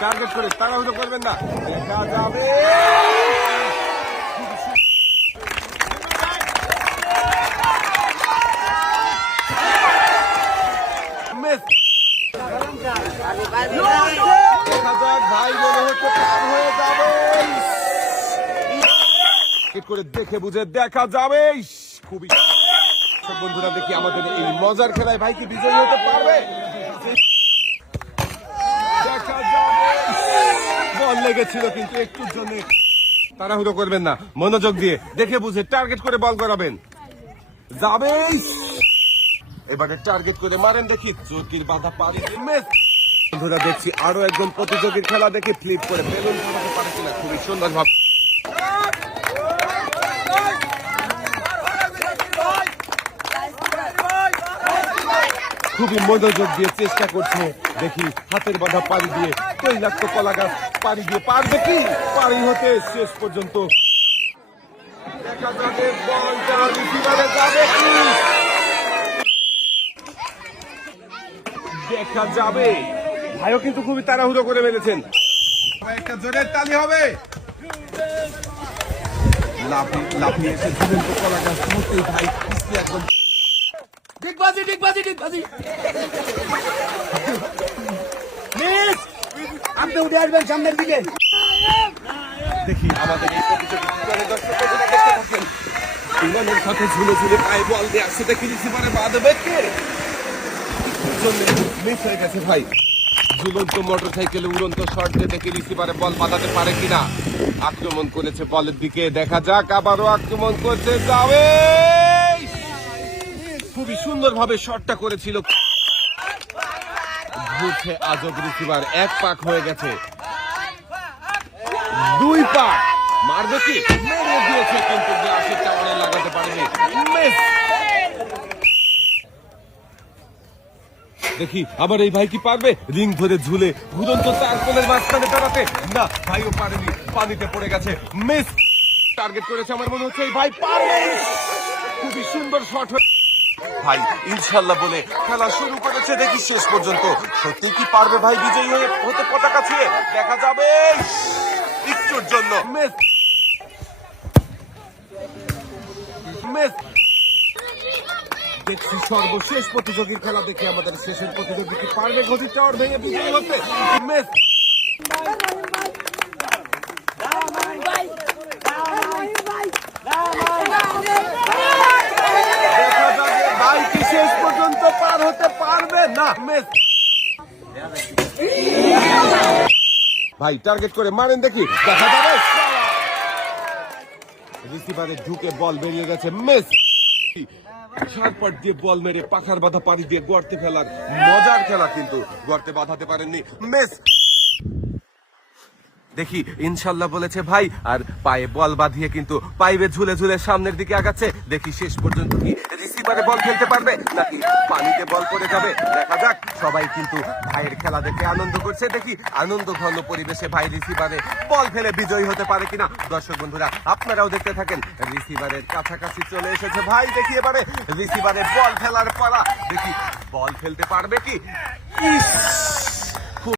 Target করে তাড়াহুড়ো করবেন না, দেখা যাবে। ভাই মনে হচ্ছে পার হয়ে যাবে, করে দেখে বুঝে দেখা যাবে। খুবই বন্ধুরা, দেখি আমাদের এই মজার খেলায় ভাই কি বিজয়ী হতে পারবে? দেখা যাবে। বল লেগেছিল কিন্তু একটুর জন্য। তাড়াহুড়ো করবেন না, মনোযোগ দিয়ে দেখে বুঝে টার্গেট করে বল করাবেন। যাবে, এবারে টার্গেট করে মারেন, দেখি চোরকির বাধা পারি। বন্ধুরা, দেখছি আরো একজন প্রতিযোগীর খেলা, দেখে ফ্লিপ করে বেলুন ফোটাতে পারে কিনা। খুবই সুন্দর ভাবে খুবই মনোযোগ দিয়ে চেষ্টা করছে, দেখি হাতের বাধা পাড়ি দিয়ে তৈলাক্ত কলা গাছ পাড়ি দিয়ে পারবে কি পাড়ি হতে শেষ পর্যন্ত। দেখা যাবে বলটা রিসিভারে যাবে কি, দেখা যাবে। ভাইও কিন্তু খুবই তাড়াহুড়ো করে মেরেছেন। একটা জোরের তালি হবে। লাফিয়ে এসে ঝুলন্ত কলা গাছ মুহূর্তেই ভাই একদম ডিগবাজি মিস, আপনি উঠে আসবেন সামনের দিকে। দেখি আমাদের এই প্রতিযোগী ইংল্যান্ডের সাথে ঝুলে ঝুলে পায়ে বল দিয়ে আসছে, দেখি রিসিভারে বাঁধবে কে, মিস হয়ে গেছে ভাই। ঝুলন্ত মোটর সাইকেলে উড়ন্ত শট দিয়ে দেখি রিসিভারে বল বাঁধাতে পারে কিনা। আক্রমণ করেছে বলের দিকে, দেখা যাক আবারও আক্রমণ করতে যাবে। খুবই সুন্দর ভাবে শটটা করেছিল। ঘুরছে আজব রিসিভার, এক পাক হয়ে গেছে, দুই পাক মারবে কি, মেরে দিয়েছে কিন্তু গ্লাসের টাওয়ারে লাগাতে পারেনি। দেখি আবার এই ভাই কি পারবে রিং ধরে ঝুলে ঘুরন্ত চার কোণের মাঝখানে দাঁড়াতে? না, ভাইও পারেনি, পানিতে পড়ে গেছে। মিস। টার্গেট করেছে, আমার মনে হচ্ছে এই ভাই পারবে। খুবই সুন্দর শট ভাই, ইনশাল্লাহ বলে খেলা শুরু করেছে, দেখি শেষ পর্যন্ত সত্যি কি পারবে ভাই বিজয়ী হয়ে হতে পতাকা ছুঁয়ে? দেখা যাবে। একটুর জন্য মিস। দেখছি সর্বশেষ প্রতিযোগীর খেলা, দেখে আমাদের শেষের প্রতিযোগী কি পারবে ঘটির টাওয়ার ভেঙে বিজয়ী হতে? মিস। ভাই কি শেষ পর্যন্ত পার হতে পারবে না? মিস। ভাই টার্গেট করে মারেন, দেখি দেখা যাবে। রিসিভারে ঢুকে বল বেরিয়ে গেছে, মিস। ঝাড়পট দিয়ে বল মেরে পাখার বাধা পাড়ি দিয়ে গর্তে ফেলার মজার খেলা, কিন্তু গর্তে বাঁধাতে পারেননি। মিস। দেখি ইনশাল্লাহ বলেছে ভাই, আর পায়ে বল বাঁধিয়ে কিন্তু পাইবে ঝুলে ঝুলে সামনের দিকে আগাচ্ছে। দেখি শেষ পর্যন্ত কি রিসিভারে বল খেলতে পারবে নাকি পানিতে বল পড়ে যাবে? দেখা যাক। সবাই কিন্তু ভাইয়ের খেলা দেখে আনন্দ করছে, দেখি আনন্দ ঘন পরিবেশে ভাই রিসিভারে বল ফেলে বিজয়ী হতে পারে কিনা। দর্শক বন্ধুরা, আপনারাও দেখতে থাকেন। রিসিভারের কাছাকাছি চলে এসেছে ভাই, দেখি এবারে রিসিভারে বল ফেলার পালা, দেখি বল ফেলতে পারবে কি।